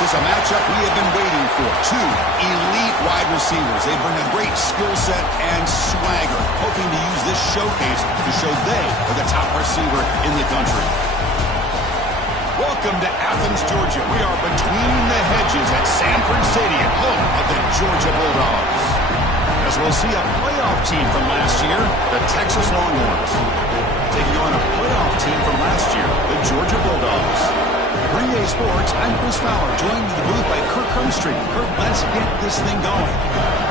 This is a matchup we have been waiting for. Two elite wide receivers. They bring a great skill set and swagger, hoping to use this showcase to show they are the top receiver in the country. Welcome to Athens, Georgia. We are between the hedges at Sanford Stadium, home of the Georgia Bulldogs. As we'll see a playoff team from last year, the Texas Longhorns, taking on a playoff team from last year, the Georgia Bulldogs. Green Day Sports, I'm Chris Fowler, joined in the booth by Kirk Hermstreet. Kirk, let's get this thing going.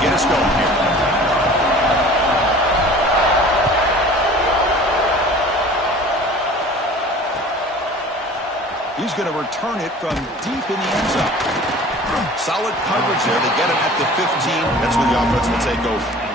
Get us going here. He's going to return it from deep in the end zone. Solid coverage there. They get him at the 15. That's where the offense will take over.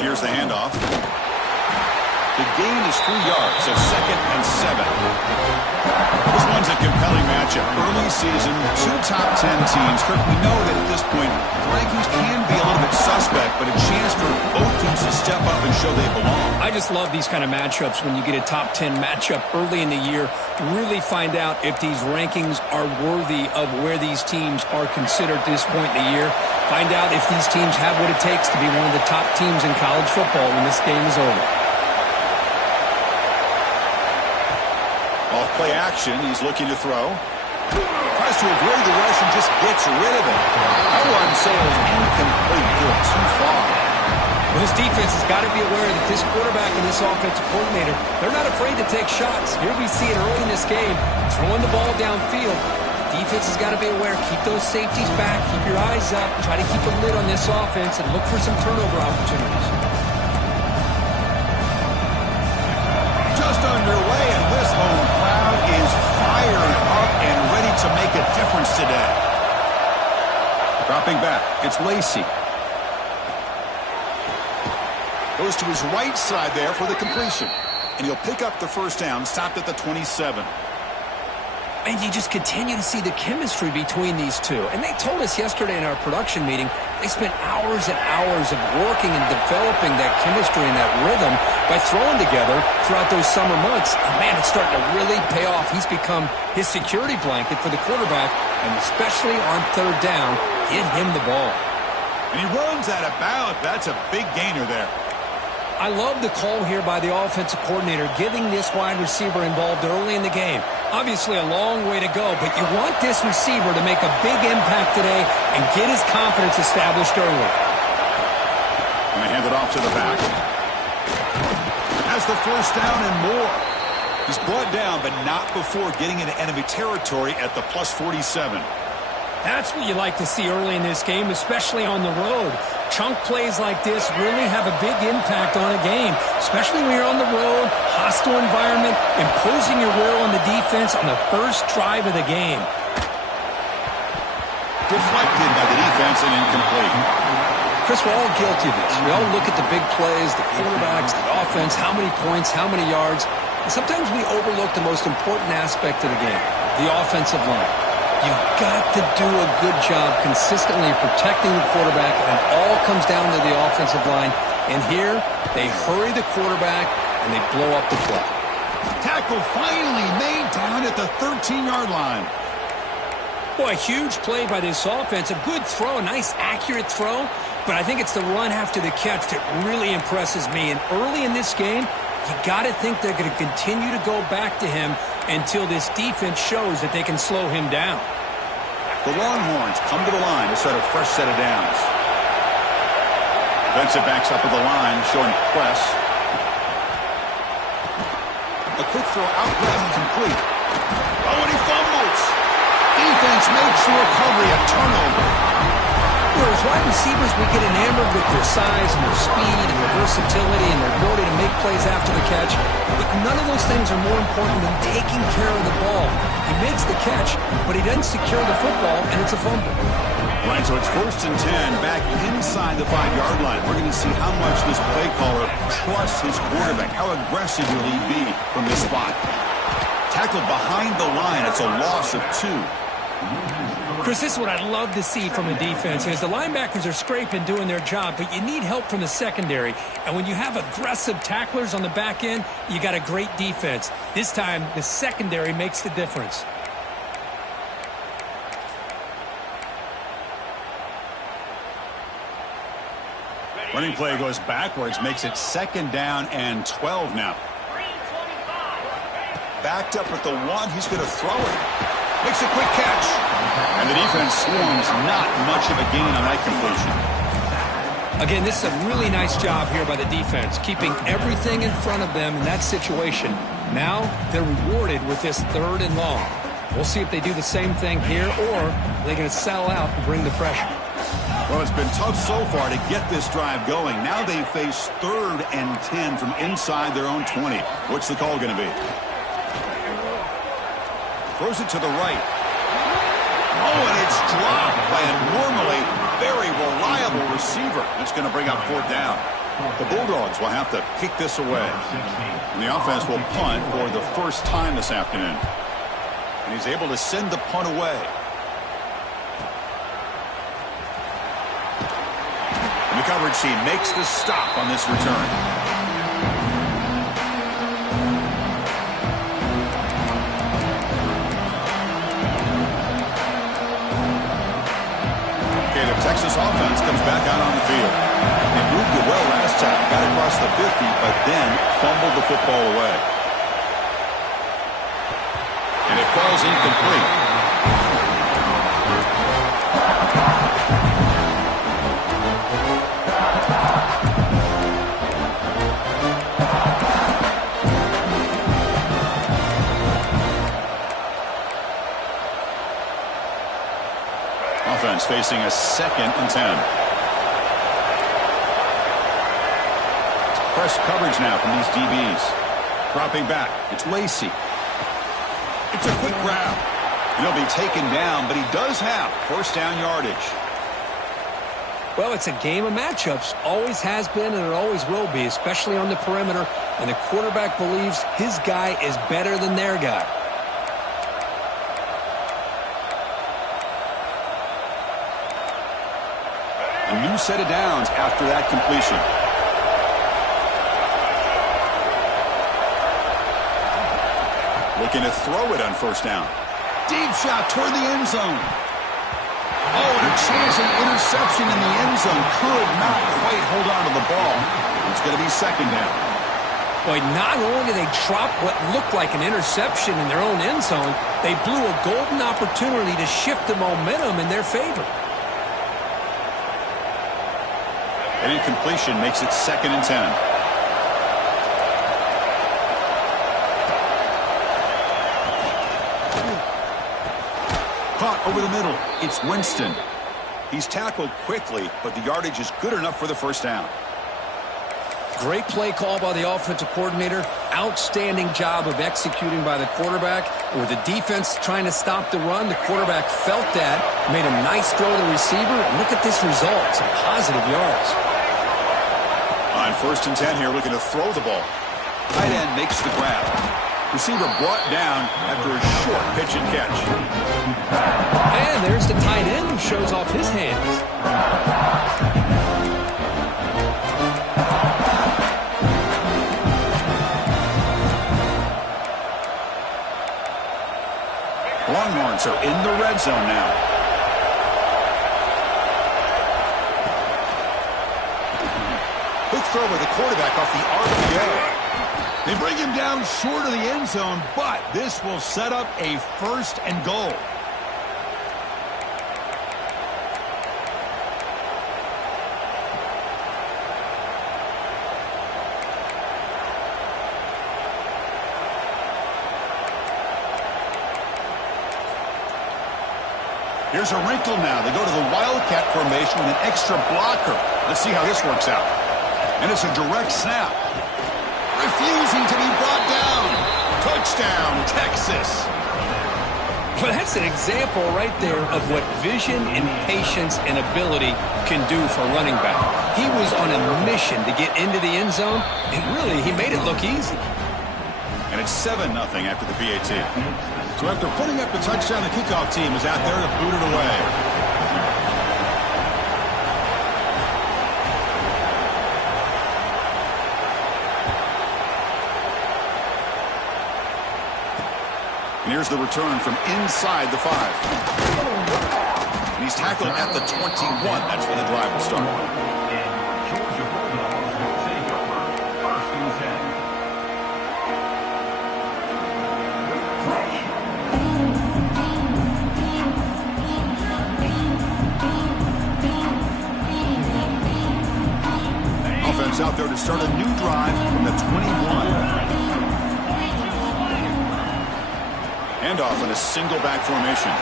Here's the handoff. The gain is 3 yards, so 2nd and 7. This one's a compelling matchup. Early season, two top 10 teams. Kirk, we know that at this point, the rankings can be a little bit suspect, but a chance for both teams to step up and show they belong. I just love these kind of matchups when you get a top 10 matchup early in the year. Really find out if these rankings are worthy of where these teams are considered at this point in the year. Find out if these teams have what it takes to be one of the top teams in college football when this game is over. Off play action, he's looking to throw. Tries to avoid the rush and just gets rid of it. That one sails incomplete, going too far. Well, this defense has got to be aware that this quarterback and this offensive coordinator, they're not afraid to take shots. Here we see it early in this game, throwing the ball downfield. Defense has got to be aware. Keep those safeties back. Keep your eyes up. Try to keep a lid on this offense and look for some turnover opportunities. Just underway, and this home crowd is fired up and ready to make a difference today. Dropping back, it's Lacey. Goes to his right side there for the completion. And he'll pick up the first down, stopped at the 27. And you just continue to see the chemistry between these two. And they told us yesterday in our production meeting, they spent hours and hours of working and developing that chemistry and that rhythm by throwing together throughout those summer months. And man, it's starting to really pay off. He's become his security blanket for the quarterback, and especially on third down, get him the ball. And he runs out of bounds. That's a big gainer there. I love the call here by the offensive coordinator, getting this wide receiver involved early in the game. Obviously a long way to go, but you want this receiver to make a big impact today and get his confidence established early. And they hand it off to the back. Has the first down and more. He's brought down, but not before getting into enemy territory at the plus 47. That's what you like to see early in this game, especially on the road. Chunk plays like this really have a big impact on a game, especially when you're on the road, hostile environment, imposing your will on the defense on the first drive of the game. Deflected by the defense and incomplete. Chris, we're all guilty of this. We all look at the big plays, the quarterbacks, the offense, how many points, how many yards. And sometimes we overlook the most important aspect of the game, the offensive line. You've got to do a good job consistently protecting the quarterback, and it all comes down to the offensive line. And here, they hurry the quarterback, and they blow up the play. Tackle finally made down at the 13-yard line. Boy, a huge play by this offense. A good throw, a nice, accurate throw. But I think it's the run after the catch that really impresses me. And early in this game, you got to think they're going to continue to go back to him until this defense shows that they can slow him down. The Longhorns come to the line to start a fresh set of downs. Defensive backs up at the line, showing press. A quick throw out left, complete. Oh, and he fumbles. Defense makes the recovery a turnover. As wide receivers, we get enamored with their size and their speed and their versatility and their ability to make plays after the catch. But none of those things are more important than taking care of the ball. He makes the catch, but he doesn't secure the football, and it's a fumble. Right, so it's 1st and 10, back inside the 5-yard line. We're going to see how much this play caller trusts his quarterback. How aggressive will he be from this spot? Tackled behind the line. It's a loss of 2. Chris, this is what I'd love to see from a defense is the linebackers are scraping, doing their job, but you need help from the secondary. And when you have aggressive tacklers on the back end, you got a great defense. This time, the secondary makes the difference. Running play goes backwards, makes it 2nd down and 12 now. Backed up at the 1, he's going to throw it. Makes a quick catch. And the defense swarms, not much of a gain on that completion. Again, this is a really nice job here by the defense, keeping everything in front of them in that situation. Now they're rewarded with this 3rd and long. We'll see if they do the same thing here, or they're going to sell out and bring the pressure. Well, it's been tough so far to get this drive going. Now they face 3rd and 10 from inside their own 20. What's the call going to be? Throws it to the right. Oh, and it's dropped by a normally very reliable receiver. It's going to bring up 4th down. The Bulldogs will have to kick this away. And the offense will punt for the first time this afternoon. And he's able to send the punt away. And the coverage team makes the stop on this return. Texas offense comes back out on the field. They moved it well last time, got across the 50, but then fumbled the football away. And it falls incomplete. Offense facing a 2nd and 10. It's press coverage now from these DBs. Dropping back. It's Lacey. It's a quick grab. And he'll be taken down, but he does have 1st down yardage. Well, it's a game of matchups. Always has been and it always will be, especially on the perimeter. And the quarterback believes his guy is better than their guy. A new set of downs after that completion. Looking to throw it on 1st down. Deep shot toward the end zone. Oh, and a chance of interception in the end zone. Could not quite hold on to the ball. It's going to be 2nd down. Boy, not only did they drop what looked like an interception in their own end zone, they blew a golden opportunity to shift the momentum in their favor. An incompletion makes it 2nd and 10. Caught over the middle. It's Winston. He's tackled quickly, but the yardage is good enough for the 1st down. Great play call by the offensive coordinator. Outstanding job of executing by the quarterback. And with the defense trying to stop the run, the quarterback felt that, made a nice throw to the receiver. And look at this result. Some positive yards. On 1st and 10 here, looking to throw the ball. Tight end makes the grab. Receiver brought down after a short pitch and catch. And there's the tight end who shows off his hands. Longhorns are in the red zone now. Quick throw with the quarterback off the RPO. They bring him down short of the end zone, but this will set up a 1st and goal. Here's a wrinkle now. They go to the Wildcat formation with an extra blocker. Let's see how this works out. And it's a direct snap. Refusing to be brought down. Touchdown, Texas. Well, that's an example right there of what vision and patience and ability can do for a running back. He was on a mission to get into the end zone, and really, he made it look easy. And it's 7-0 after the PAT. So after putting up the touchdown, the kickoff team is out there to boot it away. And here's the return from inside the 5. And he's tackled at the 21. That's where the drive will start. Out there to start a new drive from the 21. Handoff in a single back formation.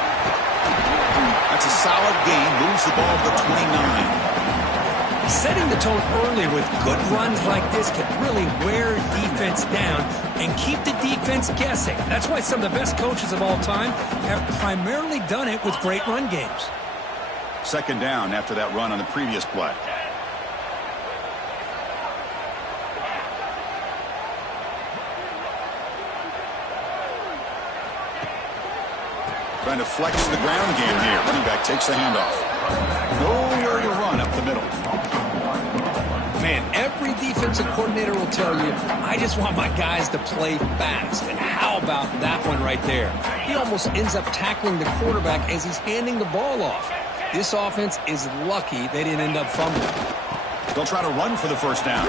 That's a solid gain. Moves the ball to the 29. Setting the tone early with good runs like this can really wear defense down and keep the defense guessing. That's why some of the best coaches of all time have primarily done it with great run games. Second down after that run on the previous play. Trying to flex the ground game here. Running back takes the handoff. Nowhere to run up the middle. Man, every defensive coordinator will tell you, I just want my guys to play fast. And how about that one right there? He almost ends up tackling the quarterback as he's handing the ball off. This offense is lucky they didn't end up fumbling. They'll try to run for the first down.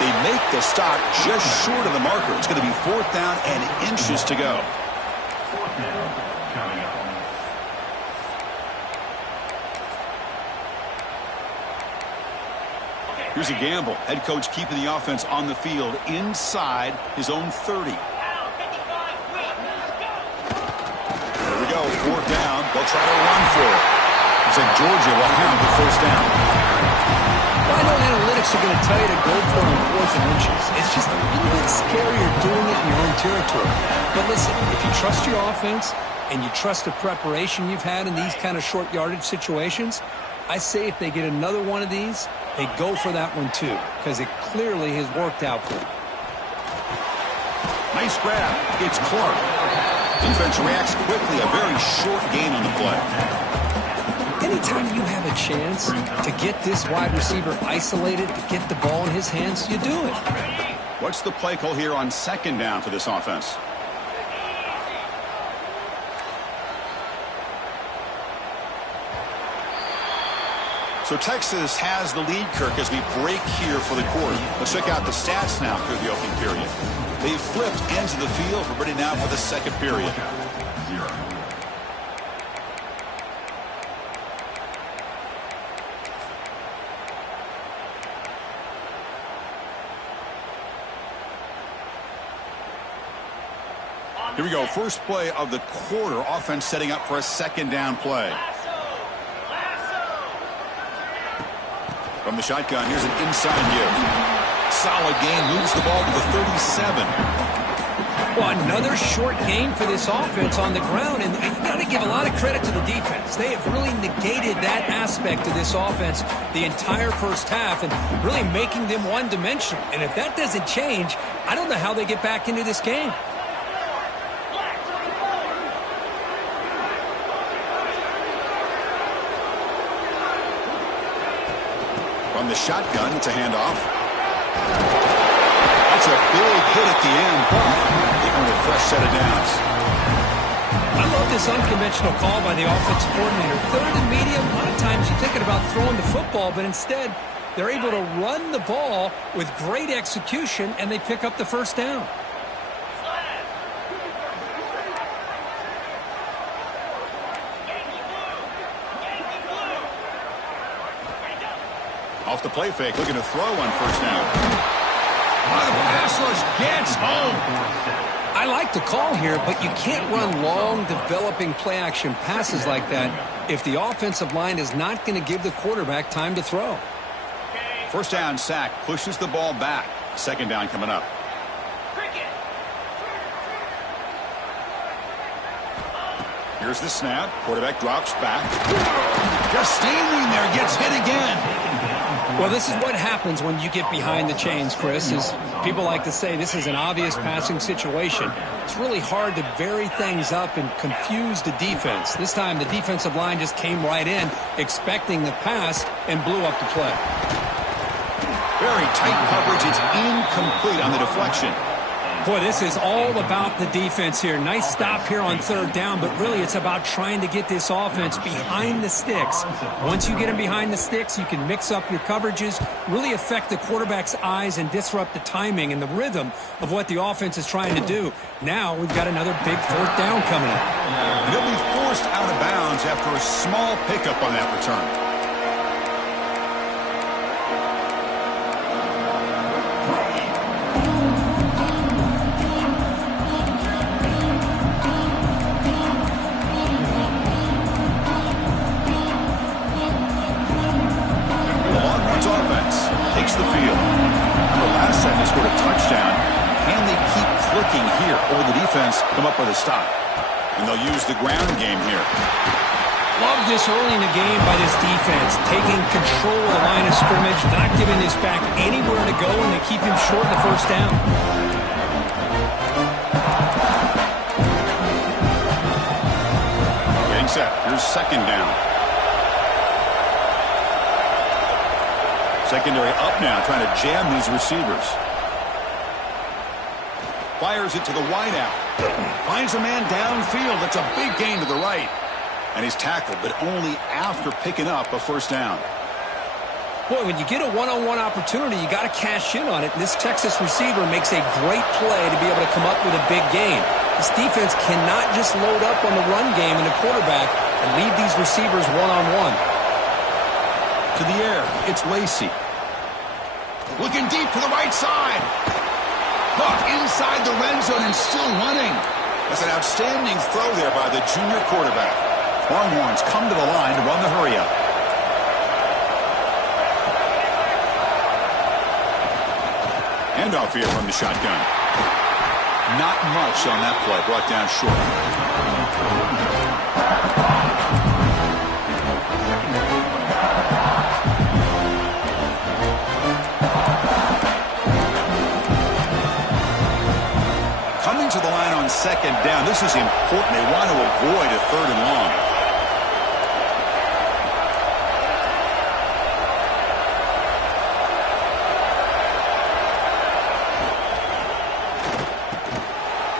They make the stop just short of the marker. It's going to be 4th down and inches to go. Here's a gamble. Head coach keeping the offense on the field inside his own 30. There we go. 4th down. They'll try to run for it. Looks like Georgia will have the first down. Well, I know analytics are going to tell you to go for it on 4th and inches. It's just a little bit scarier doing it in your own territory. But listen, if you trust your offense and you trust the preparation you've had in these kind of short yardage situations, I say if they get another one of these, they go for that one too, because it clearly has worked out for them. Nice grab. It's Clark. Defense reacts quickly. A very short gain on the play. Anytime you have a chance to get this wide receiver isolated, to get the ball in his hands, you do it. What's the play call here on 2nd down for this offense? So Texas has the lead, Kirk, as we break here for the quarter. Let's check out the stats now through the opening period. They've flipped ends of the field. We're ready now for the second period. Here we go. First play of the quarter. Offense setting up for a 2nd down play. From the shotgun, here's an inside give. Solid gain, moves the ball to the 37. Well, another short gain for this offense on the ground, and you got to give a lot of credit to the defense. They have really negated that aspect of this offense the entire first half and really making them one-dimensional. And if that doesn't change, I don't know how they get back into this game. From the shotgun, it's a handoff. That's a big hit at the end, but they earned a fresh set of downs. I love this unconventional call by the offensive coordinator. 3rd and medium, a lot of times you're thinking about throwing the football, but instead they're able to run the ball with great execution, and they pick up the first down. Off the play fake, looking to throw on first down. The pass rush gets home. I like the call here, but you can't run long, developing play-action passes like that if the offensive line is not going to give the quarterback time to throw. First down sack pushes the ball back. Second down coming up. Here's the snap. Quarterback drops back. Just standing there, gets hit again. Well, this is what happens when you get behind the chains, Chris, is people like to say this is an obvious passing situation. It's really hard to vary things up and confuse the defense. This time the defensive line just came right in, expecting the pass, and blew up the play. Very tight coverage. It's incomplete on the deflection. Boy, this is all about the defense here. Nice stop here on third down, but really it's about trying to get this offense behind the sticks. Once you get them behind the sticks, you can mix up your coverages, really affect the quarterback's eyes and disrupt the timing and the rhythm of what the offense is trying to do. Now we've got another big fourth down coming up. And he'll be forced out of bounds after a small pickup on that return. The field. Remember last time they scored a touchdown. Can they keep clicking here, or the defense come up with a stop? And they'll use the ground game here. Love this early in the game by this defense, taking control of the line of scrimmage, not giving this back anywhere to go, and they keep him short of the first down. Getting set. Here's second down. Secondary up now, trying to jam these receivers. Fires it to the wideout. Finds a man downfield. That's a big gain to the right. And he's tackled, but only after picking up a first down. Boy, when you get a one-on-one opportunity, you got to cash in on it. And this Texas receiver makes a great play to be able to come up with a big gain. This defense cannot just load up on the run game and the quarterback and leave these receivers one-on-one. To the air, it's Lacey. Looking deep to the right side. Caught inside the red zone and still running. That's an outstanding throw there by the junior quarterback. Longhorns come to the line to run the hurry-up. Handoff here from the shotgun. Not much on that play, brought down short. Coming to the line on second down. This is important. They want to avoid a third and long.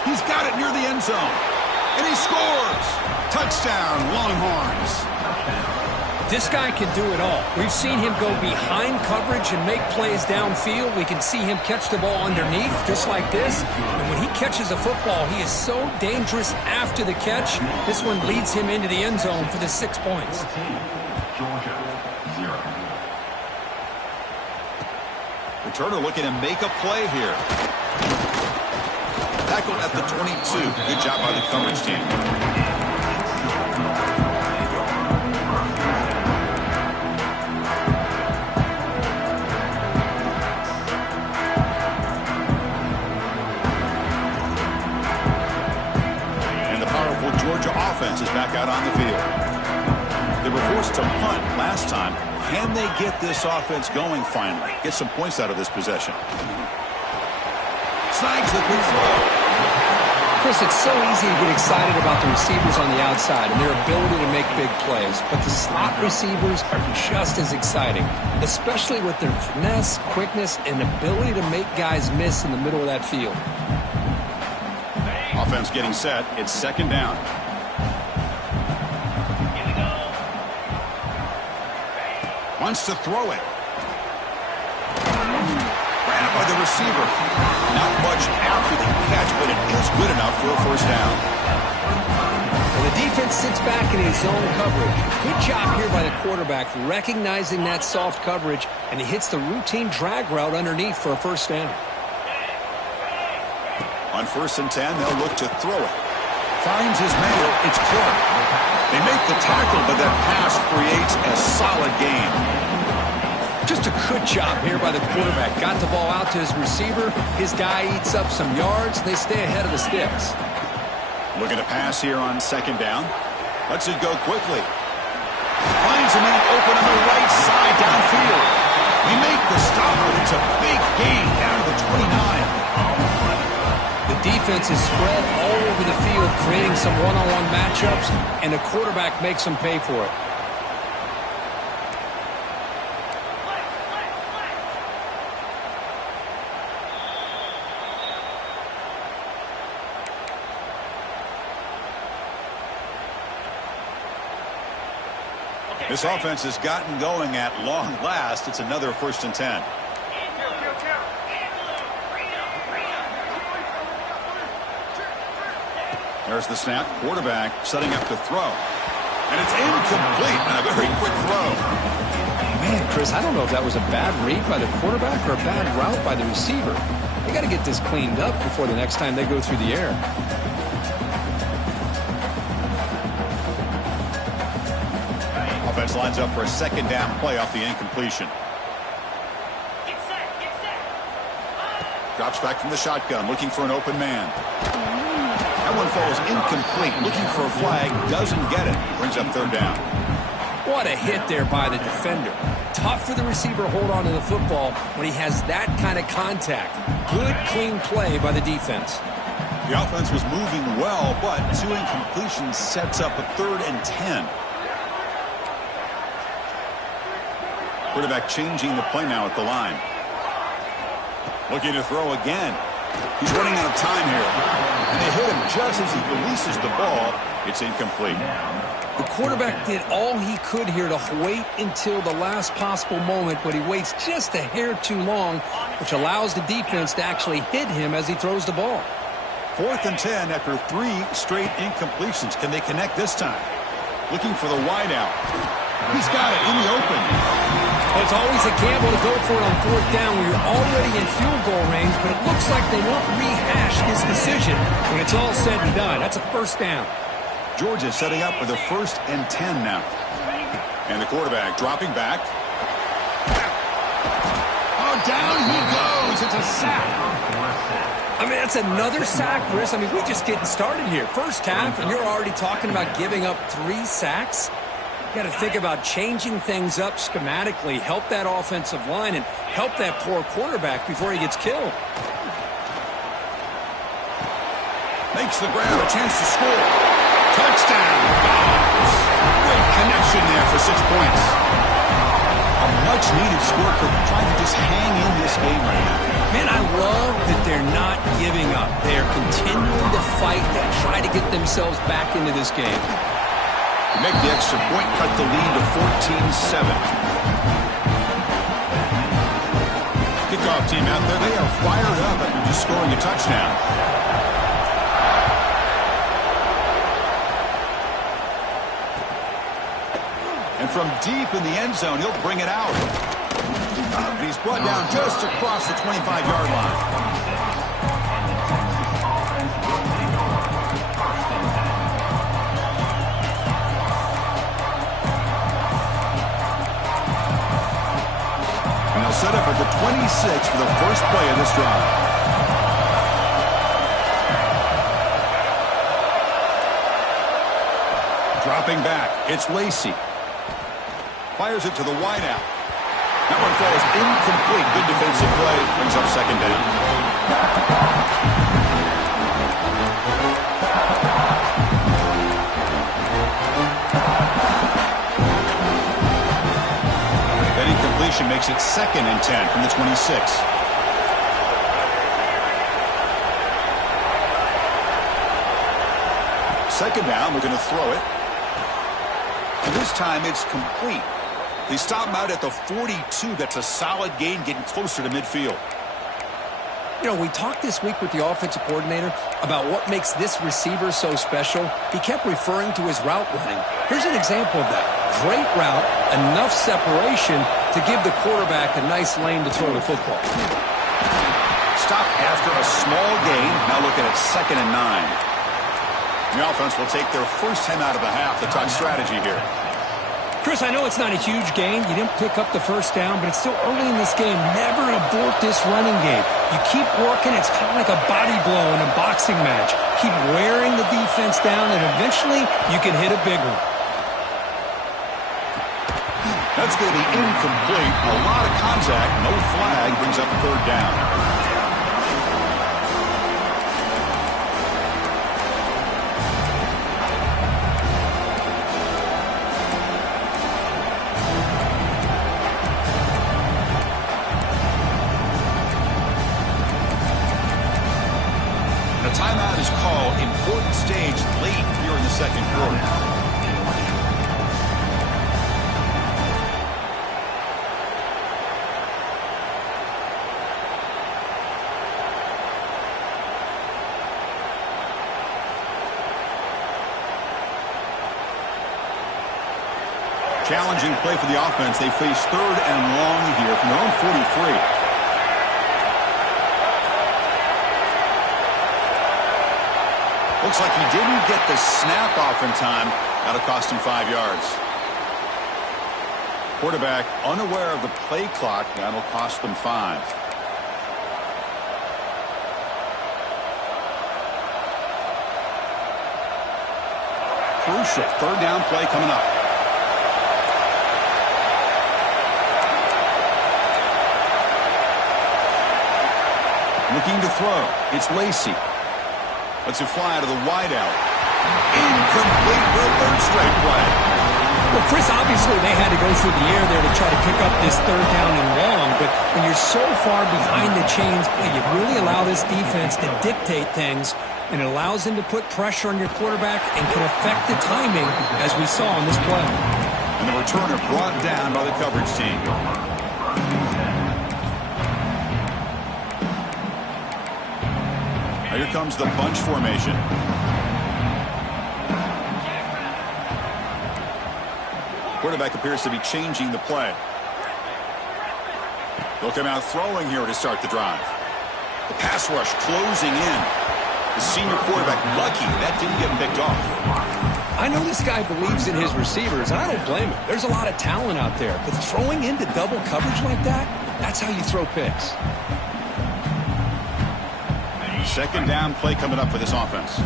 He's got it near the end zone. And he scores. Touchdown, Longhorns. This guy can do it all. We've seen him go behind coverage and make plays downfield. We can see him catch the ball underneath, just like this. And when he catches a football, he is so dangerous after the catch. This one leads him into the end zone for the 6 points. Returner looking to make a play here. Tackled at the 22. Good job by the coverage team. Georgia offense is back out on the field. They were forced to punt last time. Can they get this offense going finally? Get some points out of this possession. Snags the quick throw. Chris, it's so easy to get excited about the receivers on the outside and their ability to make big plays, but the slot receivers are just as exciting, especially with their finesse, quickness, and ability to make guys miss in the middle of that field. Offense getting set. It's second down. Wants to throw it. Ran it by the receiver. Not much after the catch, but it is good enough for a first down. Well, the defense sits back in his zone coverage. Good job here by the quarterback recognizing that soft coverage, and he hits the routine drag route underneath for a first down. On 1st and 10, they'll look to throw it. Finds his man. It's Clark. They make the tackle, but that pass creates a solid gain. Just a good job here by the quarterback. Got the ball out to his receiver. His guy eats up some yards. They stay ahead of the sticks. Looking to pass here on 2nd down. Lets it go quickly. Finds a man open on the right side downfield. We make the stop, but it's a big gain down to the 29. The defense is spread all over the field, creating some one-on-one matchups, and the quarterback makes them pay for it. This offense has gotten going at long last. It's another 1st and 10. There's the snap. Quarterback setting up to throw. And it's incomplete on a very quick throw. Man, Chris, I don't know if that was a bad read by the quarterback or a bad route by the receiver. They got to get this cleaned up before the next time they go through the air. Offense lines up for a 2nd down play off the incompletion. Drops back from the shotgun, looking for an open man. That one falls incomplete, looking for a flag, doesn't get it. Brings up 3rd down. What a hit there by the defender. Tough for the receiver to hold on to the football when he has that kind of contact. Good, clean play by the defense. The offense was moving well, but 2 incompletions sets up a 3rd and 10. Quarterback changing the play now at the line. Looking to throw again. He's running out of time here. And they hit him just as he releases the ball. It's incomplete. The quarterback did all he could here to wait until the last possible moment, but he waits just a hair too long, which allows the defense to actually hit him as he throws the ball. 4th and 10 after 3 straight incompletions. Can they connect this time? Looking for the wideout. He's got it in the open. It's always a gamble to go for it on 4th down when you're already in field goal range, but it looks like they won't rehash his decision when it's all said and done. That's a 1st down. Georgia setting up with a 1st and 10 now. And the quarterback dropping back. Oh, down he goes. It's a sack. I mean, that's another sack, Chris. I mean, we're just getting started here. 1st half, and you're already talking about giving up 3 sacks. Got to think about changing things up schematically, help that offensive line, and help that poor quarterback before he gets killed. Makes the grab, a chance to score. Touchdown, Dogs. Great connection there for 6 points. A much-needed score for trying to just hang in this game right now. Man, I love that they're not giving up. They're continuing to fight and try to get themselves back into this game. Make the extra point, cut the lead to 14-7. Kickoff team out there, they are fired up after just scoring a touchdown. And from deep in the end zone, he'll bring it out. He's brought down just across the 25-yard line. Set up at the 26 for the first play of this drive. Dropping back, it's Lacey. Fires it to the wideout. That one falls incomplete. Good defensive play. Brings up 2nd down. Makes it 2nd and 10 from the 26. 2nd down, we're going to throw it. And this time it's complete. They stop him out at the 42. That's a solid gain, getting closer to midfield. You know, we talked this week with the offensive coordinator about what makes this receiver so special. He kept referring to his route running. Here's an example of that. Great route, enough separation to give the quarterback a nice lane to throw the football. Stop after a small gain. Now looking at 2nd and 9. The offense will take their first time out of the half to talk strategy here. Chris, I know it's not a huge gain. You didn't pick up the first down, but it's still early in this game. Never abort this running game. You keep working. It's kind of like a body blow in a boxing match. Keep wearing the defense down, and eventually you can hit a big one. That's going to be incomplete. A lot of contact. No flag brings up 3rd down. Timeout is called. Important stage late here in the 2nd quarter. Challenging play for the offense. They face 3rd and long here from their own 43. Looks like he didn't get the snap off in time. That'll cost him 5 yards. Quarterback unaware of the play clock. That'll cost them 5. Crucial 3rd down play coming up. Looking to throw. It's Lacy. Lets it fly out of the wideout. Incomplete for a 3rd straight play. Well, Chris, obviously they had to go through the air there to try to pick up this 3rd down and long, but when you're so far behind the chains, you really allow this defense to dictate things, and it allows them to put pressure on your quarterback and can affect the timing, as we saw on this play. And the returner brought down by the coverage team. Here comes the bunch formation. Quarterback appears to be changing the play. They'll come out throwing here to start the drive. The pass rush closing in. The senior quarterback lucky that didn't get picked off. I know this guy believes in his receivers, and I don't blame him. There's a lot of talent out there, but throwing into double coverage like that, that's how you throw picks. 2nd down play coming up for this offense.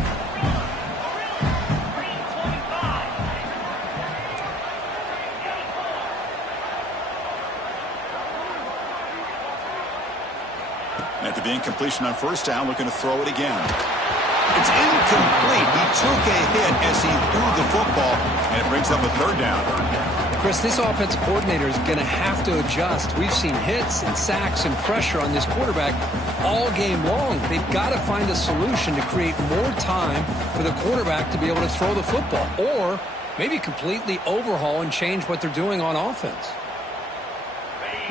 After the incompletion on 1st down, looking to throw it again. It's incomplete. He took a hit as he threw the football, and it brings up a 3rd down. Chris, this offensive coordinator is going to have to adjust. We've seen hits and sacks and pressure on this quarterback all game long. They've got to find a solution to create more time for the quarterback to be able to throw the football, or maybe completely overhaul and change what they're doing on offense.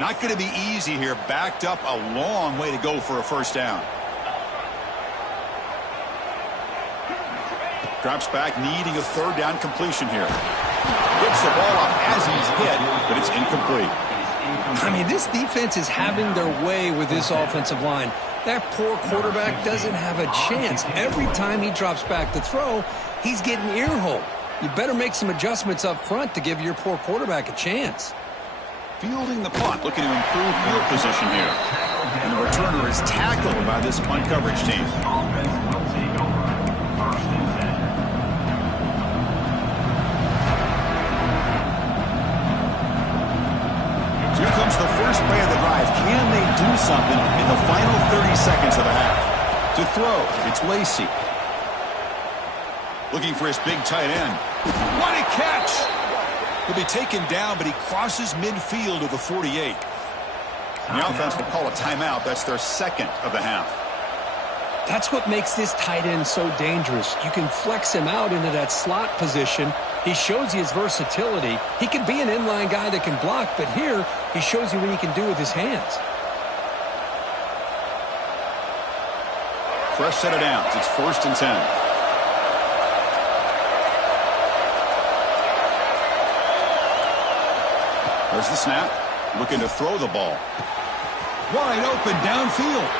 Not going to be easy here. Backed up a long way to go for a 1st down. Drops back, needing a 3rd down completion here. Gets the ball up as he's hit, but it's incomplete. I mean, this defense is having their way with this offensive line. That poor quarterback doesn't have a chance. Every time he drops back to throw, he's getting ear-holed. You better make some adjustments up front to give your poor quarterback a chance. Fielding the punt, looking to improve field position here. And the returner is tackled by this punt coverage team. Here comes the first play of the drive. Can they do something in the final 30 seconds of the half? To throw, it's Lacy. Looking for his big tight end. What a catch! He'll be taken down, but he crosses midfield of the 48. And the offense will call a timeout. That's their 2nd of the half. That's what makes this tight end so dangerous. You can flex him out into that slot position. He shows you his versatility. He can be an inline guy that can block, but here he shows you what he can do with his hands. Fresh set of downs. It's 1st and 10. There's the snap. Looking to throw the ball. Wide open downfield.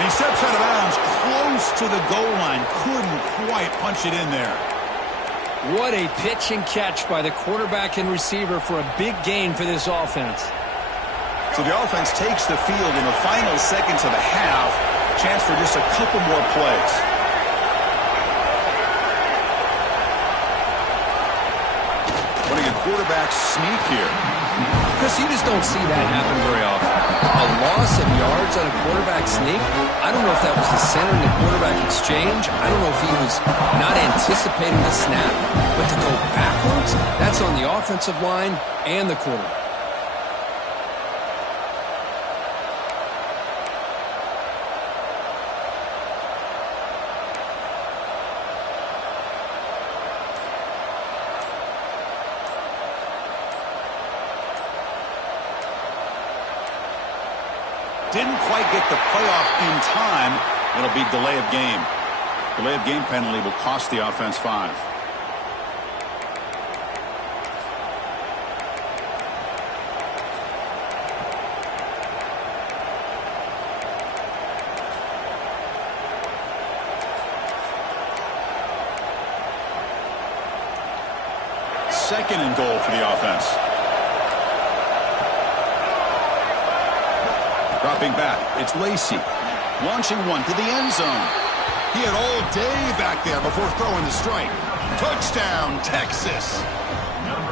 And he steps out of bounds close to the goal line. Couldn't quite punch it in there. What a pitch and catch by the quarterback and receiver for a big gain for this offense. So the offense takes the field in the final seconds of the half. Chance for just a couple more plays. Running a quarterback sneak here. Chris, you just don't see that happen very often. A loss of yards on a quarterback sneak? I don't know if that was the center in the quarterback exchange. I don't know if he was not anticipating the snap. But to go backwards, that's on the offensive line and the quarterback. Didn't quite get the playoff in time. It'll be delay of game. Delay of game penalty will cost the offense 5. Second and goal for the offense. Dropping back, it's Lacey. Launching one to the end zone. He had all day back there before throwing the strike. Touchdown, Texas.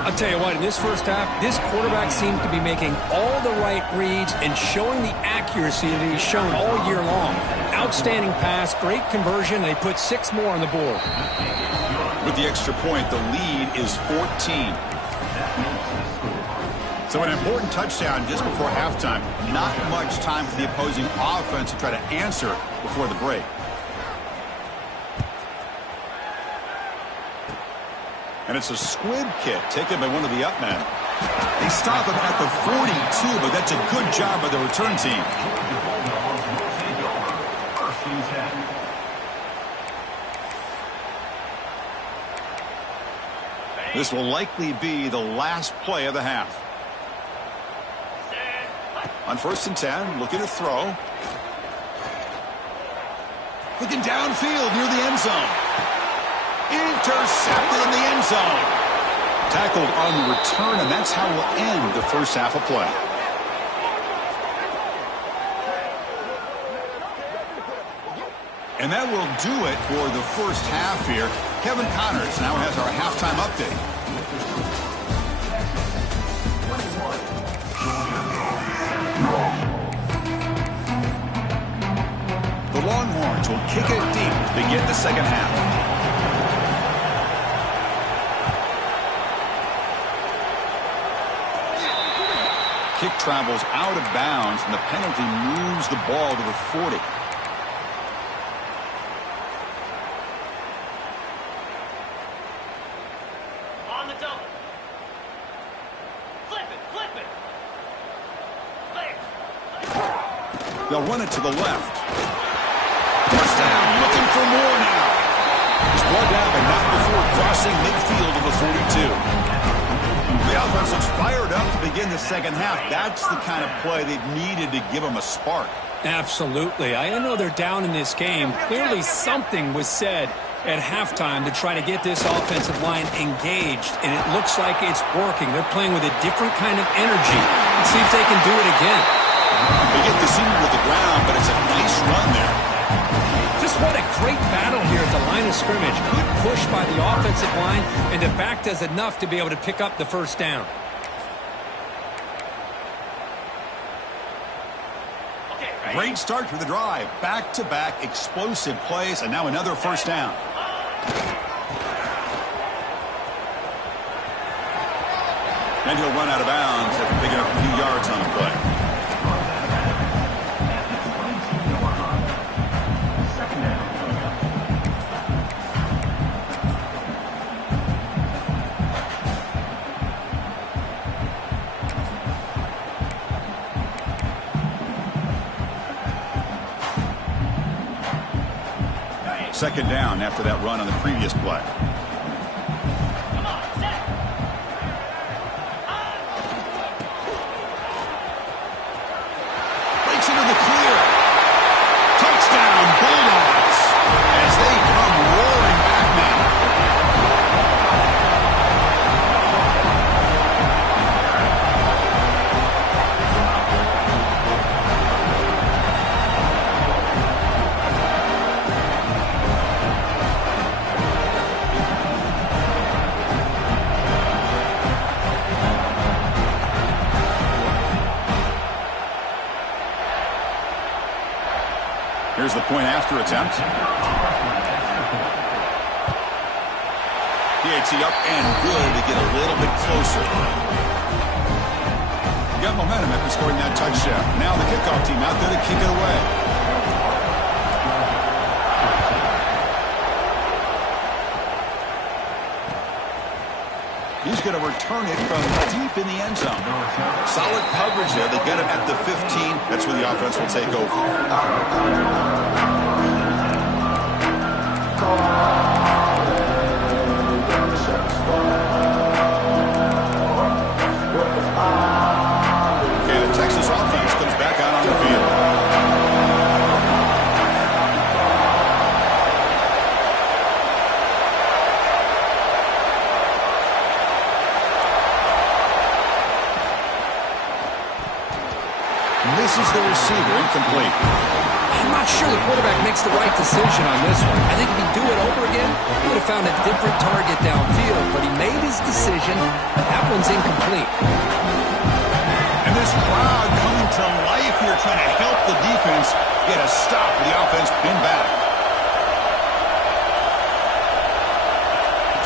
I'll tell you what, in this first half, this quarterback seems to be making all the right reads and showing the accuracy that he's shown all year long. Outstanding pass, great conversion. They put 6 more on the board. With the extra point, the lead is 14. So an important touchdown just before halftime. Not much time for the opposing offense to try to answer before the break. And it's a squib kick taken by one of the up men. They stop him at the 42, but that's a good job by the return team. This will likely be the last play of the half. On 1st and 10, looking to throw. Looking downfield near the end zone. Intercepted in the end zone. Tackled on the return, and that's how we'll end the first half of play. And that will do it for the first half here. Kevin Connors now has our halftime update. The Longhorns will kick it deep to begin the second half. Kick travels out of bounds, and the penalty moves the ball to the 40. On the double. Flip it, flip it. They'll run it to the left. First down, looking for more now. He's brought down, but not before crossing midfield of the 42. The offense looks fired up to begin the second half. That's the kind of play they've needed to give them a spark. Absolutely. I know they're down in this game. Clearly something was said at halftime to try to get this offensive line engaged, and it looks like it's working. They're playing with a different kind of energy. Let's see if they can do it again. They get the seam with the ground, but it's a nice run there. Just what a great battle here at the line of scrimmage. Good push by the offensive line, and the back does enough to be able to pick up the first down. Great start to the drive. Back-to-back explosive plays, and now another first down. And he'll run out of bounds after picking up a few yards on the play. Second down after that run on the previous play. Breaks into the clear. Touchdown. Here's the point after attempt. PAT up and good to get a little bit closer. Got momentum after scoring that touchdown. Now the kickoff team out there to kick it away. He's going to return it from deep in the end zone. Solid coverage there. They get it at the 15. That's where the offense will take over. Okay, the Texas offense comes back out on the field. Misses the receiver, incomplete. I'm not sure the quarterback makes the right decision on this one. I think if he'd do it over again, he would have found a different target downfield, but he made his decision. That one's incomplete. And this crowd coming to life here, trying to help the defense get a stop with the offense pinned back.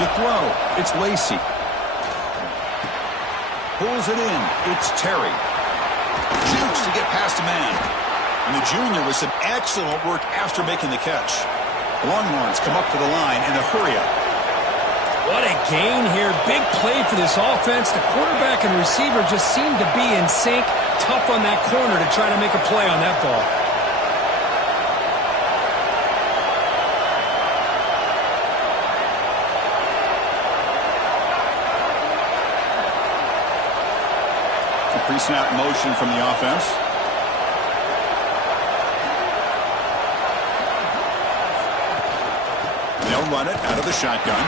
To throw, it's Lacey. Pulls it in, it's Terry. Jukes to get past a man. And the junior with some excellent work after making the catch. Longhorns come up to the line in a hurry-up. What a gain here. Big play for this offense. The quarterback and receiver just seem to be in sync. Tough on that corner to try to make a play on that ball. Pre-snap motion from the offense. They'll run it out of the shotgun.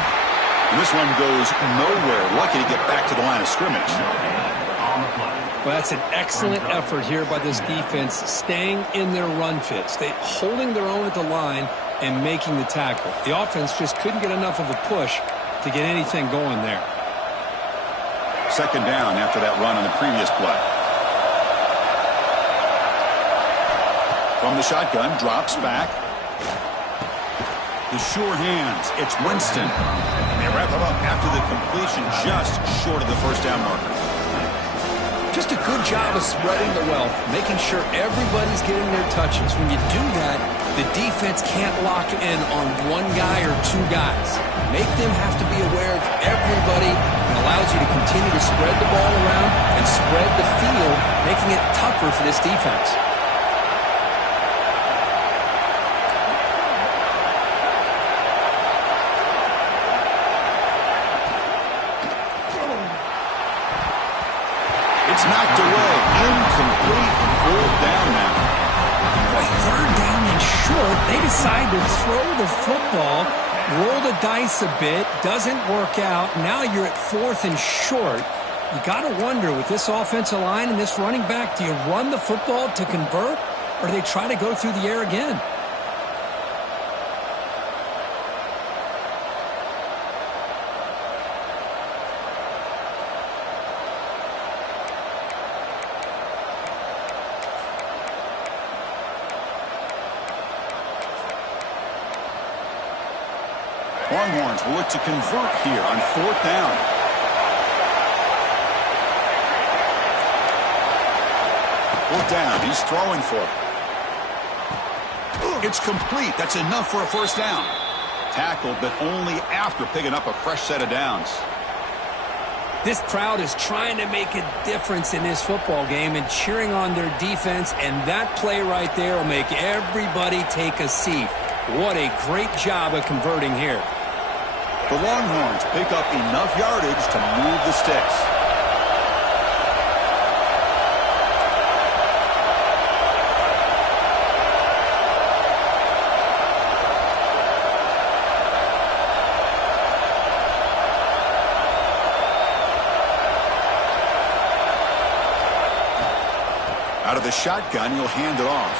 And this one goes nowhere. Lucky to get back to the line of scrimmage. Well, that's an excellent effort here by this defense, staying in their run fits. They holding their own at the line and making the tackle. The offense just couldn't get enough of a push to get anything going there. Second down after that run on the previous play. From the shotgun, drops back. The sure hands, it's Winston. They wrap him up after the completion, just short of the first down marker. Just a good job of spreading the wealth, making sure everybody's getting their touches. When you do that, the defense can't lock in on one guy or two guys. Make them have to be aware of everybody. It allows you to continue to spread the ball around and spread the field, making it tougher for this defense. It's knocked away. Incomplete. Fourth down now. Boy, third down and short. They decide to throw the football, roll the dice a bit, doesn't work out. Now you're at fourth and short. You got to wonder, with this offensive line and this running back, do you run the football to convert, or do they try to go through the air again? Longhorns will look to convert here on fourth down. Fourth down, he's throwing for it. It's complete. That's enough for a first down. Tackled, but only after picking up a fresh set of downs. This crowd is trying to make a difference in this football game and cheering on their defense, and that play right there will make everybody take a seat. What a great job of converting here. The Longhorns pick up enough yardage to move the sticks. Out of the shotgun, he'll hand it off.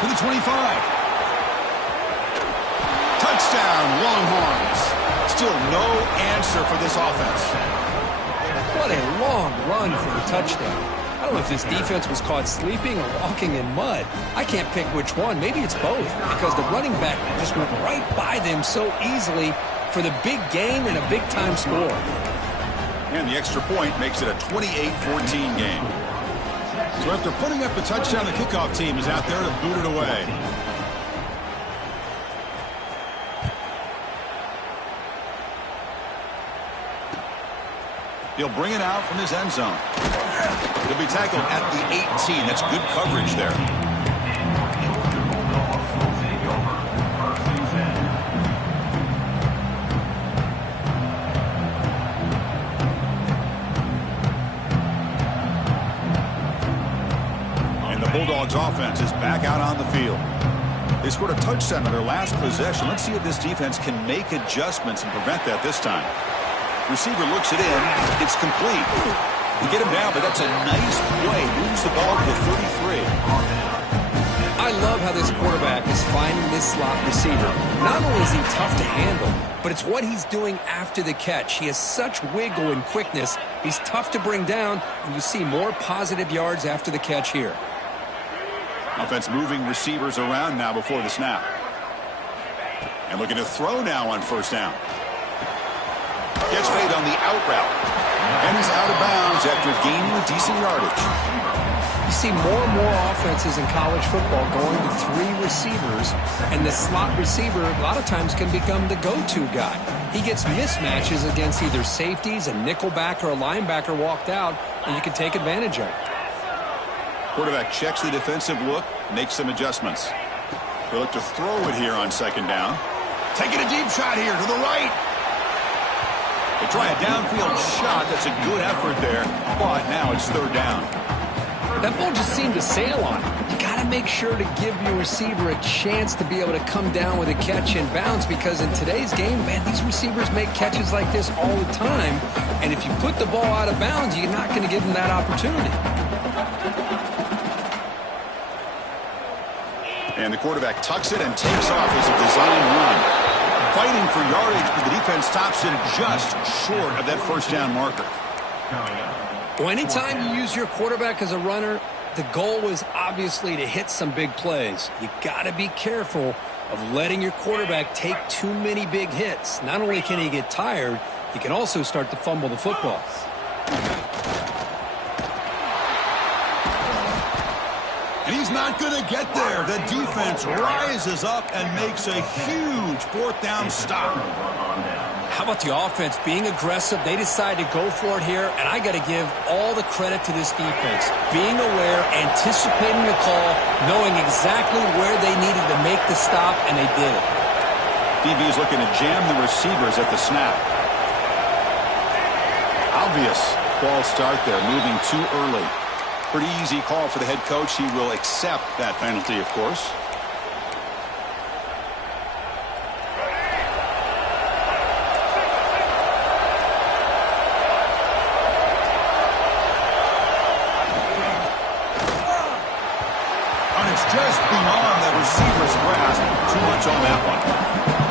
To the 25. Touchdown, Longhorns. Still no answer for this offense. What a long run for the touchdown. I don't know if this defense was caught sleeping or walking in mud. I can't pick which one. Maybe it's both, because the running back just went right by them so easily for the big gain and a big-time score. And the extra point makes it a 28-14 game. So after putting up the touchdown, the kickoff team is out there to boot it away. He'll bring it out from his end zone. He'll be tackled at the 18. That's good coverage there. And the Bulldogs offense is back out on the field. They scored a touchdown on their last possession. Let's see if this defense can make adjustments and prevent that this time. Receiver looks it in. It's complete. They get him down, but that's a nice play. Moves the ball to the 33. I love how this quarterback is finding this slot receiver. Not only is he tough to handle, but it's what he's doing after the catch. He has such wiggle and quickness. He's tough to bring down, and you see more positive yards after the catch here. Offense moving receivers around now before the snap. And looking to throw now on first down. Gets made on the out route. And he's out of bounds after gaining decent yardage. You see more and more offenses in college football going to three receivers, and the slot receiver a lot of times can become the go-to guy. He gets mismatches against either safeties, a nickelback, or a linebacker walked out, and you can take advantage of it. Quarterback checks the defensive look, makes some adjustments. He'll look to throw it here on second down. Taking a deep shot here to the right. They try a downfield shot. That's a good effort there, but now it's third down. That ball just seemed to sail on it. You got to make sure to give your receiver a chance to be able to come down with a catch and bounce, because in today's game, man, these receivers make catches like this all the time, and if you put the ball out of bounds, you're not going to give them that opportunity. And the quarterback tucks it and takes off as a design run. Fighting for yardage, but the defense stops it just short of that first down marker. Well, anytime you use your quarterback as a runner, the goal is obviously to hit some big plays. You got to be careful of letting your quarterback take too many big hits. Not only can he get tired, he can also start to fumble the football. And he's not going to get there. The defense rises up and makes a huge fourth down stop. How about the offense being aggressive? They decide to go for it here, and I got to give all the credit to this defense. Being aware, anticipating the call, knowing exactly where they needed to make the stop, and they did it. DB is looking to jam the receivers at the snap. Obvious false start there, moving too early. Pretty easy call for the head coach. He will accept that penalty, of course. And it's just beyond the receiver's grasp. Too much on that one.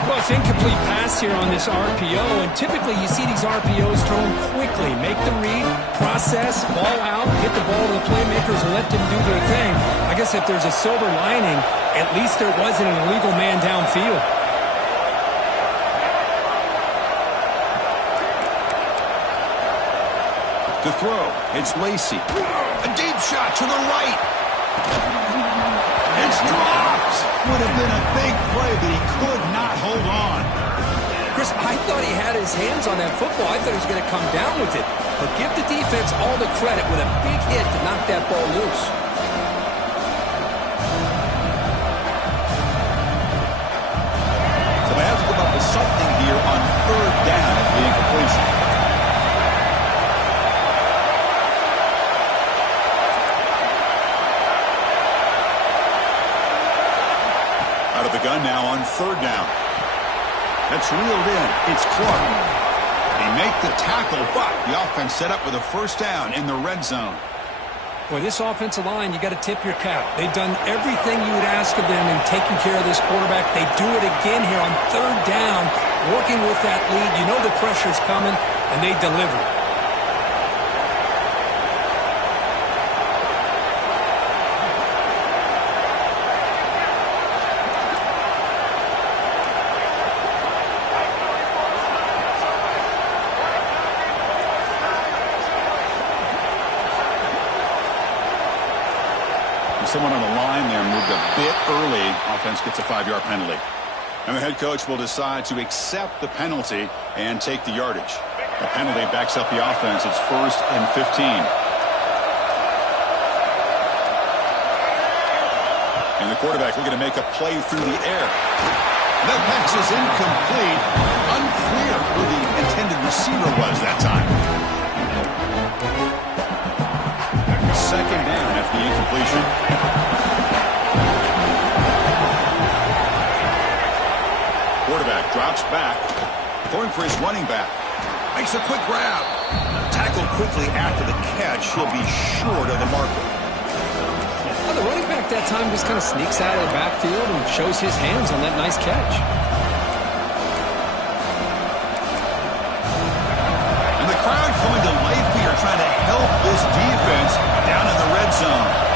Well, it's incomplete pass here on this RPO, and typically you see these RPOs thrown quickly. Make the read, process, ball out, get the ball to the playmakers and let them do their thing. I guess if there's a silver lining, at least there wasn't an illegal man downfield. To throw, it's Lacey. A deep shot to the right. It's dropped. Would have been a big play, but he could not hold on. Chris, I thought he had his hands on that football. I thought he was going to come down with it. But give the defense all the credit with a big hit to knock that ball loose. So they have to come up with something here on third down at the incompletion. Out of the gun now on third down. That's reeled in. It's Clark. They make the tackle, but the offense set up with a first down in the red zone. Boy, this offensive line, you got to tip your cap. They've done everything you would ask of them in taking care of this quarterback. They do it again here on third down, working with that lead. You know the pressure's coming, and they deliver. someone on the line there, moved a bit early. Offense gets a 5-yard penalty. And the head coach will decide to accept the penalty and take the yardage. The penalty backs up the offense. It's 1st and 15. And the quarterback looking to make a play through the air. The pass is incomplete. Unclear who the intended receiver was that time. 2nd down after the incompletion. Quarterback drops back, going for his running back. Makes a quick grab. Tackled quickly after the catch. He'll be short of the marker. Well, the running back that time just kind of sneaks out of the backfield and shows his hands on that nice catch. And the crowd coming to life here, trying to help this defense down in the red zone.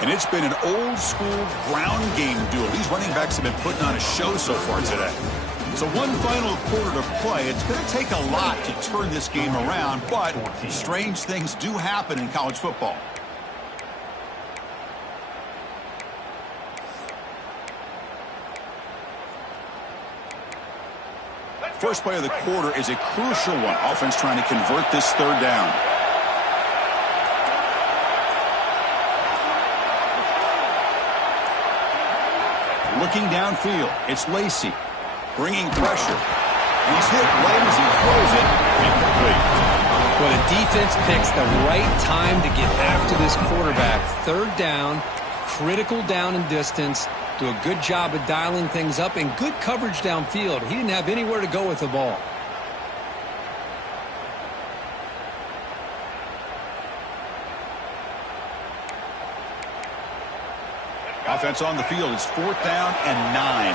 And it's been an old-school ground game duel. These running backs have been putting on a show so far today. So one final quarter to play. It's going to take a lot to turn this game around, but strange things do happen in college football. First play of the quarter is a crucial one. Offense trying to convert this 3rd down. Looking downfield, it's Lacey bringing pressure. And he's hit right as he throws it. Incomplete. Well, the defense picks the right time to get after this quarterback. 3rd down, critical down and distance. Do a good job of dialing things up and good coverage downfield. He didn't have anywhere to go with the ball. Offense on the field. It's 4th down and 9.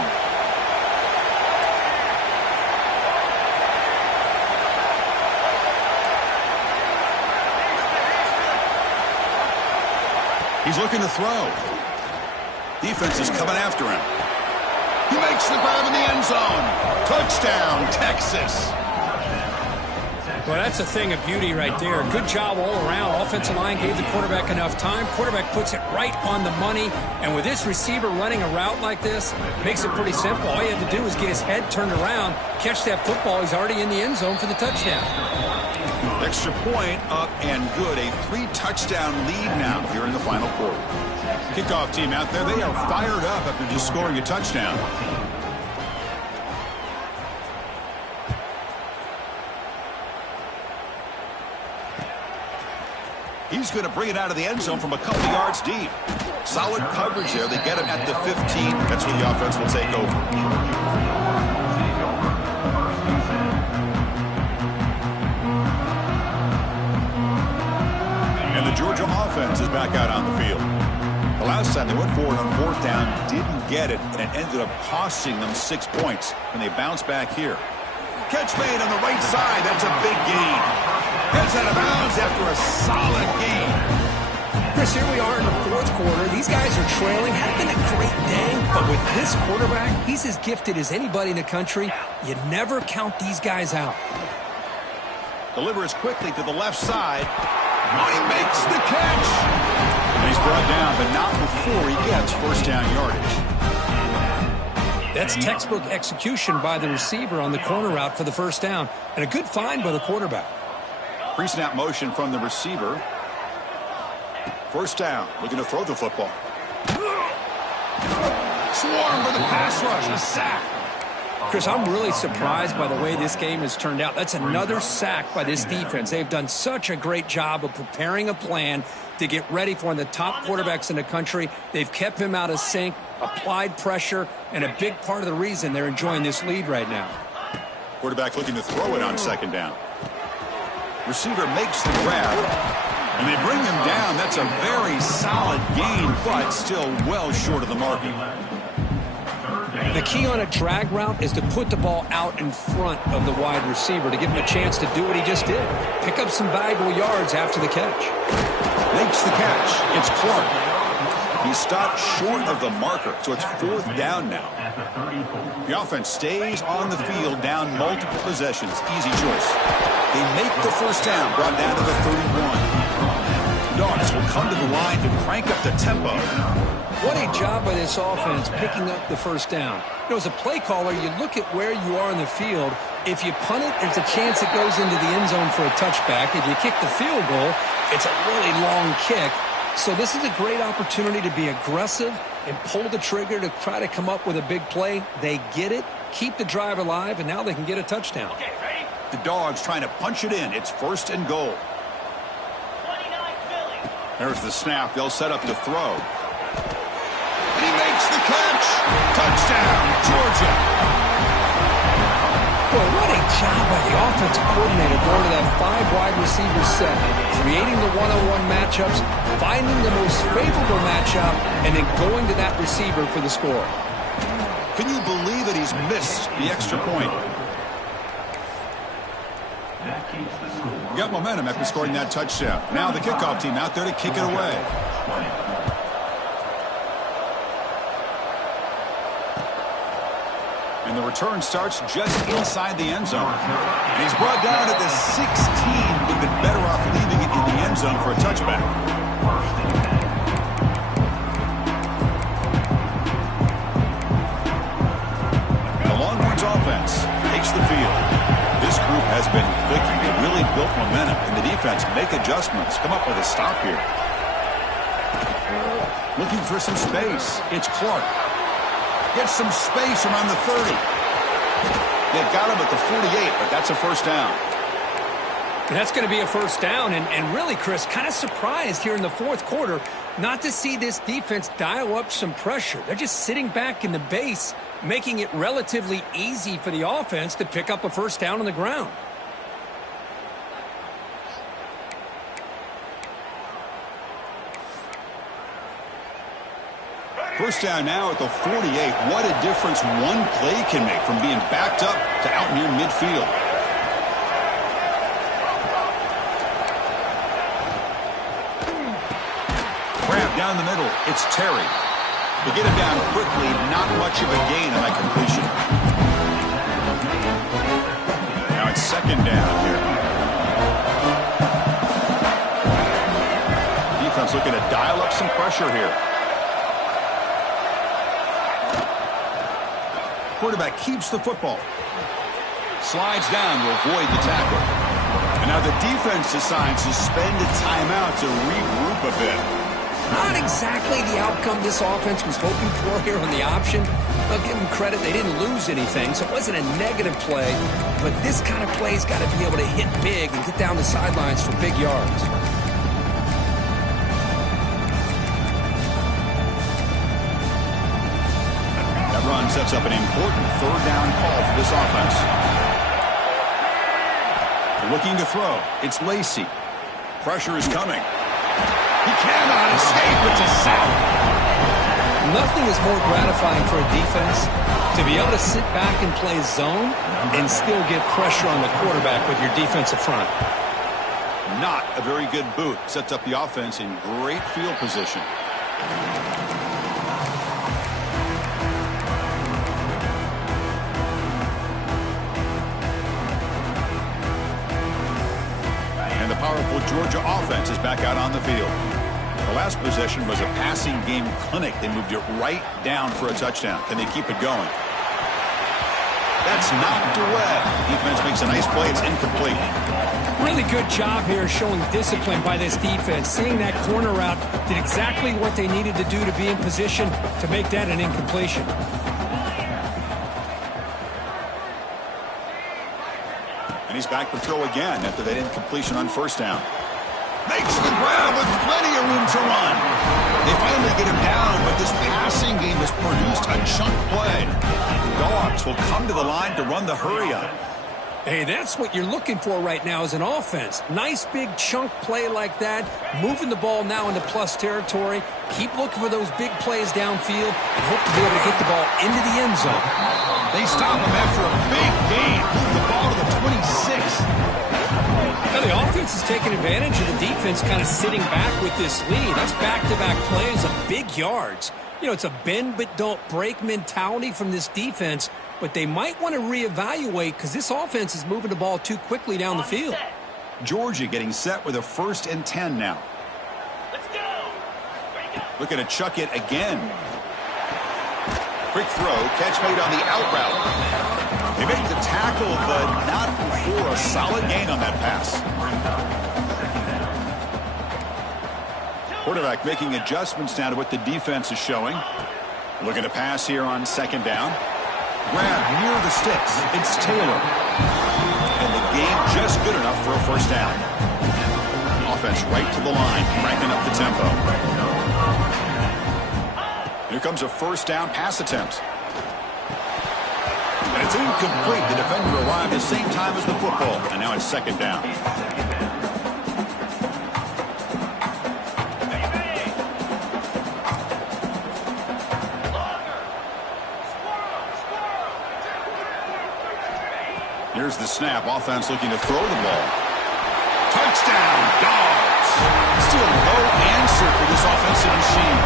He's looking to throw. Defense is coming after him. He makes the grab in the end zone. Touchdown, Texas. Well, that's a thing of beauty right there. Good job all around. Offensive line gave the quarterback enough time. Quarterback puts it right on the money. And with this receiver running a route like this, makes it pretty simple. All you have to do is get his head turned around, catch that football. He's already in the end zone for the touchdown. Extra point up and good. A 3-touchdown lead now here in the final quarter. Kickoff team out there, they are fired up after just scoring a touchdown. He's going to bring it out of the end zone from a couple yards deep. Solid coverage there. They get him at the 15. That's where the offense will take over. And the Georgia offense is back out on the field. The last time they went forward on 4th down, didn't get it, and it ended up costing them 6 points. And they bounce back here. Catch made on the right side. That's a big gain. Heads out of bounds after a solid game. Chris, here we are in the 4th quarter. These guys are trailing, having a great day. But with this quarterback, he's as gifted as anybody in the country. You never count these guys out. Delivers quickly to the left side. Oh, he makes the catch. And he's brought down, but not before he gets 1st down yardage. That's textbook execution by the receiver on the corner route for the 1st down. And a good find by the quarterback. Pre-snap motion from the receiver. 1st down, looking to throw the football. Swarm for the pass rush, a sack. Chris, I'm really surprised by the way this game has turned out. That's another sack by this defense. They've done such a great job of preparing a plan to get ready for one of the top quarterbacks in the country. They've kept him out of sync, applied pressure, and a big part of the reason they're enjoying this lead right now. Quarterback looking to throw it on 2nd down. Receiver makes the grab. And they bring him down. That's a very solid gain, but still well short of the mark. The key on a drag route is to put the ball out in front of the wide receiver to give him a chance to do what he just did. Pick up some valuable yards after the catch. Makes the catch. It's Clark. He stopped short of the marker, so it's 4th down now. The offense stays on the field down multiple possessions. Easy choice. They make the first down, brought down to the 31. Dogs will come to the line to crank up the tempo. What a job by this offense picking up the first down. You know, as a play caller, you look at where you are in the field. If you punt it, there's a chance it goes into the end zone for a touchback. If you kick the field goal, it's a really long kick. So this is a great opportunity to be aggressive and pull the trigger to try to come up with a big play. They get it, keep the drive alive, and now they can get a touchdown. Okay, ready? The Dogs trying to punch it in. It's 1st and goal. 29 Philly. There's the snap. They'll set up to throw. He makes the catch. Touchdown, Georgia. Well, what a job by the offensive coordinator going to that 5 wide receiver set, creating the one-on-one matchups, finding the most favorable matchup, and then going to that receiver for the score. Can you believe that he's missed the extra point? Got momentum after scoring that touchdown. Now the kickoff team out there to kick it away. And the return starts just inside the end zone. And he's brought down at the 16. Would have been better off leaving it in the end zone for a touchback. The Longhorns offense takes the field. This group has been clicking. They really built momentum. And the defense make adjustments. Come up with a stop here. Looking for some space. It's Clark. Gets some space around the 30. They've got him at the 48, but that's a first down. And that's going to be a first down. And really, Chris, kind of surprised here in the 4th quarter not to see this defense dial up some pressure. They're just sitting back in the base, making it relatively easy for the offense to pick up a first down on the ground. First down now at the 48. What a difference one play can make from being backed up to out near midfield. Grab down the middle. It's Terry. They get him down quickly. Not much of a gain on that completion. Now it's 2nd down here. Defense looking to dial up some pressure here. Quarterback keeps the football. Slides down to avoid the tackle. And now the defense decides to spend a timeout to regroup a bit. Not exactly the outcome this offense was hoping for here on the option. I'll give them credit. They didn't lose anything, so it wasn't a negative play. But this kind of play's got to be able to hit big and get down the sidelines for big yards. Run sets up an important 3rd down call for this offense. Looking to throw. It's Lacey. Pressure is coming. He cannot escape. It's a sack. Nothing is more gratifying for a defense to be able to sit back and play zone and still get pressure on the quarterback with your defensive front. Not a very good boot. Sets up the offense in great field position. Powerful Georgia offense is back out on the field. The last possession was a passing game clinic. They moved it right down for a touchdown. Can they keep it going? That's knocked away. Defense makes a nice play. It's incomplete. Really good job here showing discipline by this defense. Seeing that corner route did exactly what they needed to do to be in position to make that an incompletion. And he's back to throw again after that incompletion on first down. Makes the grab with plenty of room to run. They finally get him down, but this passing game has produced a chunk play. Dogs will come to the line to run the hurry up. Hey, that's what you're looking for right now as an offense. Nice big chunk play like that, moving the ball now into plus territory. Keep looking for those big plays downfield and hope to be able to get the ball into the end zone. They stop him after a big gain. Move the ball to the 26. Now the offense is taking advantage of the defense kind of sitting back with this lead. That's back-to-back plays of big yards. You know, it's a bend but don't break mentality from this defense, but they might want to reevaluate because this offense is moving the ball too quickly down the field. Georgia getting set with a 1st and 10 now. Let's go. Ready, go. Looking to chuck it again. Quick throw, catch made on the out route. They make the tackle, but not before a solid gain on that pass. Quarterback making adjustments now to what the defense is showing. Looking to pass here on 2nd down. Grab near the sticks. It's Taylor. And the game just good enough for a 1st down. Offense right to the line, cranking up the tempo. Here comes a 1st down pass attempt. And it's incomplete. The defender arrived at the same time as the football. And now it's 2nd down. Here's the snap. Offense looking to throw the ball. Touchdown, Dogs. Still no answer for this offensive machine.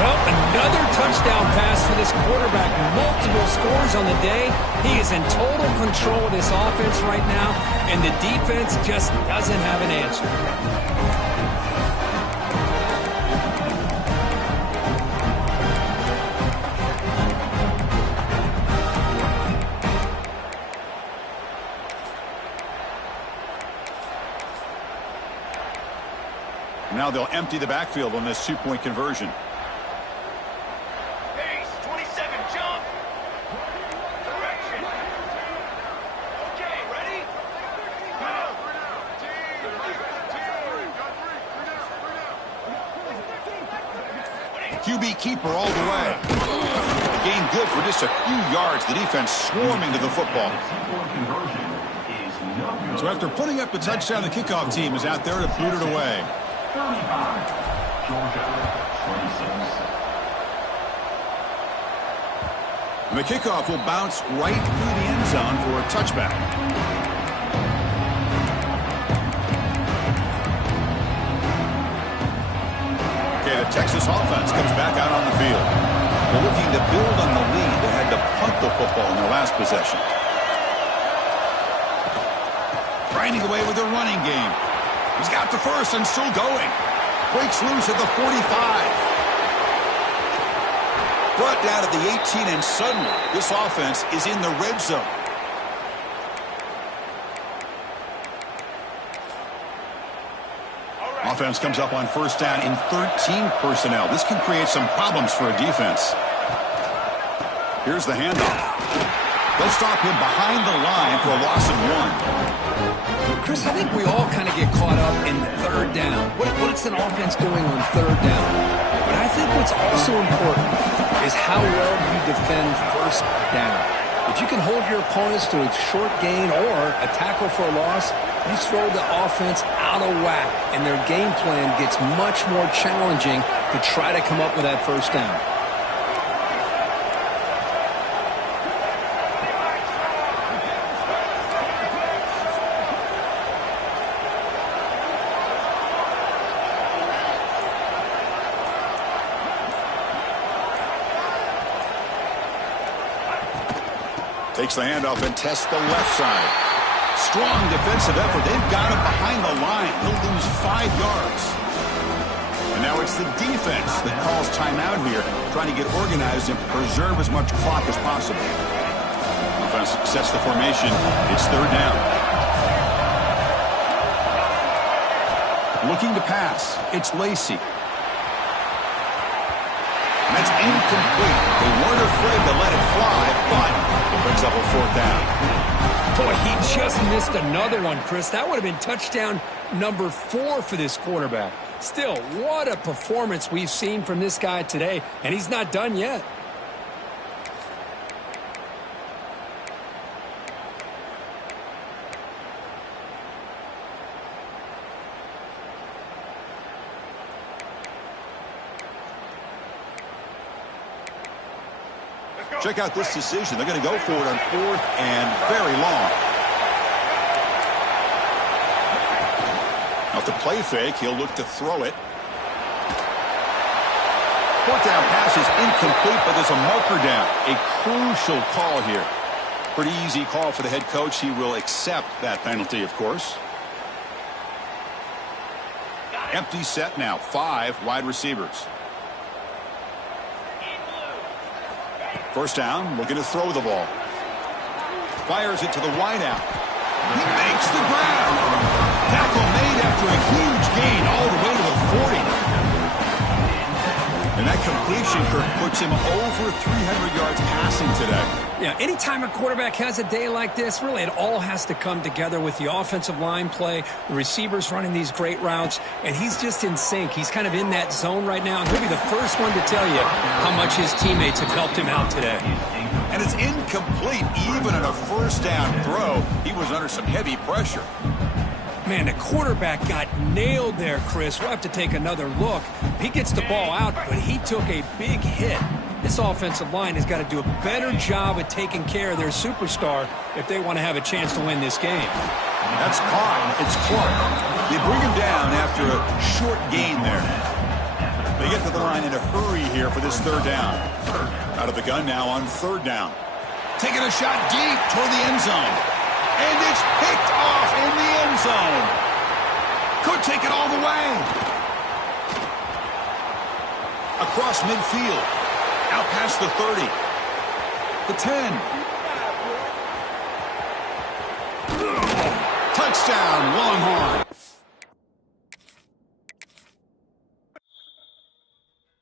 Well, another touchdown pass for this quarterback. Multiple scores on the day. He is in total control of this offense right now, and the defense just doesn't have an answer. Now they'll empty the backfield on this 2-point conversion. Pace, 27, jump. Direction. Okay, ready? QB keeper all the way. The game good for just a few yards. The defense swarming to the football. So after putting up a touchdown, the kickoff team is out there to boot it away. 35, Georgia, 26. The kickoff will bounce right through the end zone for a touchback. Okay, the Texas offense comes back out on the field. They're looking to build on the lead. They had to punt the football in their last possession. Grinding away with the running game. He's got the first and still going. Breaks loose at the 45. Brought down at the 18, and suddenly this offense is in the red zone. Offense comes up on 1st down in 13 personnel. This can create some problems for a defense. Here's the handoff. They'll stop him behind the line for a loss of 1. Chris, I think we all kind of get caught up in 3rd down. What's an offense doing on 3rd down? But I think what's also important is how well you defend 1st down. If you can hold your opponents to a short gain or a tackle for a loss, you throw the offense out of whack, and their game plan gets much more challenging to try to come up with that 1st down. Takes the handoff and tests the left side. Strong defensive effort. They've got him behind the line. He'll lose 5 yards. And now it's the defense that calls timeout here, trying to get organized and preserve as much clock as possible. Offense sets the formation. It's 3rd down. Looking to pass. It's Lacey. And that's incomplete. They weren't afraid to let it fly, but it brings up a 4th down. Boy, he just missed another one, Chris. That would have been touchdown number 4 for this quarterback. Still, what a performance we've seen from this guy today, and he's not done yet. Check out this decision. They're going to go for it on 4th and very long. Off the play fake, he'll look to throw it. 4th down pass is incomplete, but there's a marker down. A crucial call here. Pretty easy call for the head coach. He will accept that penalty, of course. Empty set now. 5 wide receivers. 1st down, looking to throw the ball. Fires it to the wideout. He makes the grab. Tackle made after a huge gain all the way to the 40. And that completion, Kirk, puts him over 300 yards passing today. Yeah, anytime a quarterback has a day like this, really it all has to come together with the offensive line play, the receivers running these great routes, and he's just in sync. He's kind of in that zone right now, and he'll be the first one to tell you how much his teammates have helped him out today. And it's incomplete. Even on a 1st down throw, he was under some heavy pressure. Man, the quarterback got nailed there, Chris. We'll have to take another look. He gets the ball out, but he took a big hit. This offensive line has got to do a better job of taking care of their superstar if they want to have a chance to win this game. That's caught. It's Clark. They bring him down after a short gain there. They get to the line in a hurry here for this 3rd down. Out of the gun now on 3rd down. Taking a shot deep toward the end zone. And it's picked off in the end zone. Could take it all the way. Across midfield. Out past the 30. The 10. Touchdown, Longhorn.